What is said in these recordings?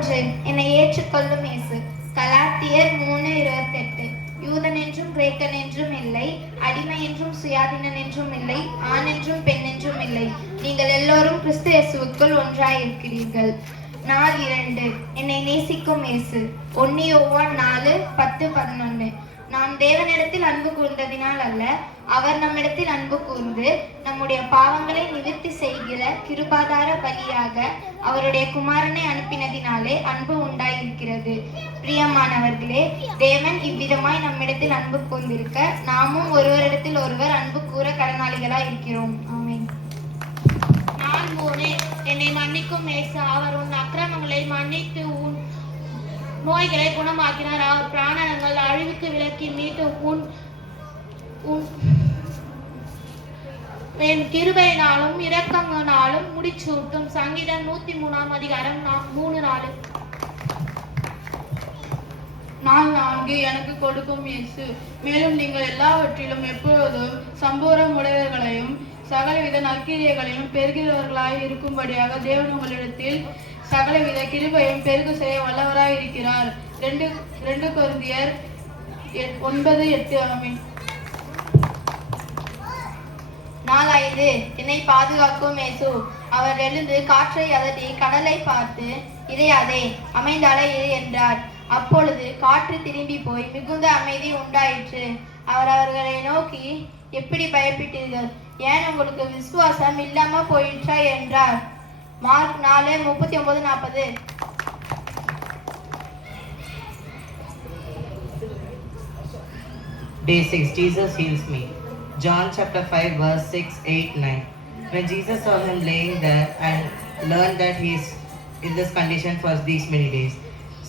1 என்னை ஏற்றுக்கொள்ளும் இயேசு. கலாத்தியர் 3:28 யூதன் என்றும் கிரேக்கன் என்றும் இல்லை, அடிமை என்றும் சுயாதீனன் என்றும் இல்லை, ஆண் என்றும் பெண் என்றும் இல்லை, நீங்கள் எல்லோரும் கிறிஸ்து இயேசுவுக்குள் ஒன்றாயிருக்கிறீர்கள். நாள் 2 என்னை நேசிக்கும் இயேசு. 1 யோவான் 4:10-11 நாம் தேவனிடத்தில் அன்பு கூர்ந்ததினால் அல்ல, அவர் நம்மிடத்தில் அன்பு கூர்ந்து நம்முடைய பாவங்களை நிவர்த்தி செய்கிற கிருபாதார பலியாக அவருடைய குமாரனை அனுப்பினதினாலே அன்பு உண்டாயிருக்கிறது. பிரியமானவர்களே, தேவன் இவ்விதமாய் நம்மிடத்தில் அன்பு கூர்ந்திருக்க நாமும் ஒருவரிடத்தில் ஒருவர் அன்பு கூற கடனாளிகளாய் இருக்கிறோம். ஆமென். நாள் 3 என்னை மன்னிக்கும் இயேசு. அவர் உன் அக்கிரமங்களை மன்னித்து உன் நோய்களை குணமாக்கினார். அவர் பிராணங்கள் அழிவுக்கு விலக்கி மீட்டு என் கிருபையினாலும் இரக்கங்களாலும் முடிச்சூட்டும். சங்கீதம் 103:3-4. நாள் 4 எனக்கு கொடுக்கும் இயேசு. மேலும் நீங்கள் எல்லாவற்றிலும் எப்பொழுதும் சம்பூரம் உடையவர்களையும் சகலவித நற்கிரியைகளையும் பெருகிறவர்களாய் இருக்கும்படியாக தேவன் உங்களிடத்தில் சகலவித கிருபையும் பெருகு செய்ய வல்லவராய் இருக்கிறார். 2 கொரிந்தியர் 9:8. ஆமென். நாள் 5 என்னை பாதுகாக்கும் இயேசு. அவர் எழுந்து காற்றை அதட்டி கடலை பார்த்து இறையாதே, அமைந்தாலே இரு என்றார். அப்பொழுது காற்று திரும்பி போய் மிகுந்த அமைதி உண்டாயிற்று. அவர் அவர்களை நோக்கி, எப்படி பயப்பட்டீர்கள்? ஏன் உங்களுக்கு விசுவாசம் இல்லாம போயிற்றா என்றார். Mark 4:39-40. Day 6. Jesus heals me. John chapter 5 verse 6, 8, 9. When Jesus saw him laying there and learned that he is in this condition for these many days,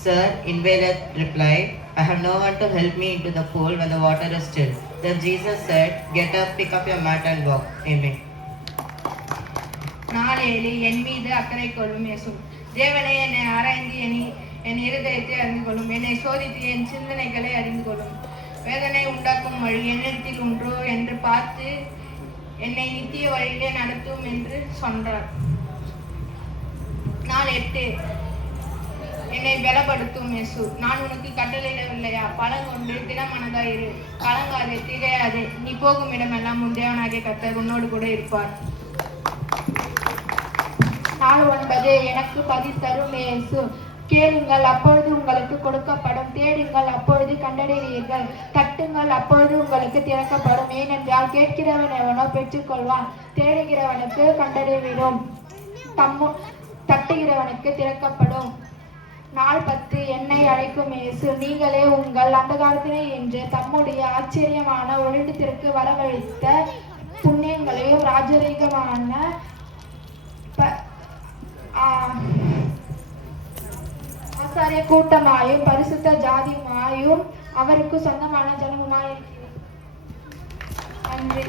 Sir, invalid replied, I have no one to help me into the pool when the water is still. Then Jesus said, get up, pick up your mat and walk. Amen. நாள் 7 என் மீது அக்கறை கொள்ளும் இயேசு. தேவனை என்னை ஆராய்ந்து என் இருதயத்தை அறிந்து கொள்ளும். என்னை சோதித்து என் சிந்தனைகளை அறிந்து கொள்ளும். வேதனை உண்டாக்கும் வழி என்னிடத்தில் உண்டோ என்று பார்த்து என்னை நித்திய வழியிலே நடத்தும் என்று சொன்னார். நாள் 8 என்னை பலப்படுத்தும் இயேசு. நான் உனக்கு கட்டளையிடவில்லையா? பலங்கொண்டு திடமனதாயிரு, கலங்காதே, திகையாதே. நீ போகும் இடமெல்லாம் உன் தேவனாகிய கர்த்தர் உன்னோடு கூட இருப்பார். நாள் 9 எனக்கு பதில் தரும் இயேசு. கேளுங்கள், அப்பொழுது உங்களுக்கு கொடுக்கப்படும். தேடுங்கள், அப்பொழுது கண்டடைவீர்கள். தட்டுங்கள், அப்பொழுது உங்களுக்கு திறக்கப்படும். ஏனென்றால் கேட்கிறவன் எவனோ பெற்றுக்கொள்வான், தேடுகிறவனுக்கு கண்டடைவிடும், தட்டுகிறவனுக்கு திறக்கப்படும். நாள் 10 என்னை அழைக்கும் இயேசு. நீங்களே உங்கள் அந்த காலத்திலே என்று தம்முடைய ஆச்சரியமான ஒளிடத்திற்கு வரவழைத்த புண்ணியங்களையும் ராஜரீகமான ஆசாரிய கூட்டமாயும் பரிசுத்த ஜாதியுமாயும் அவருக்கு சொந்தமான ஜனமுமாய். நன்றி.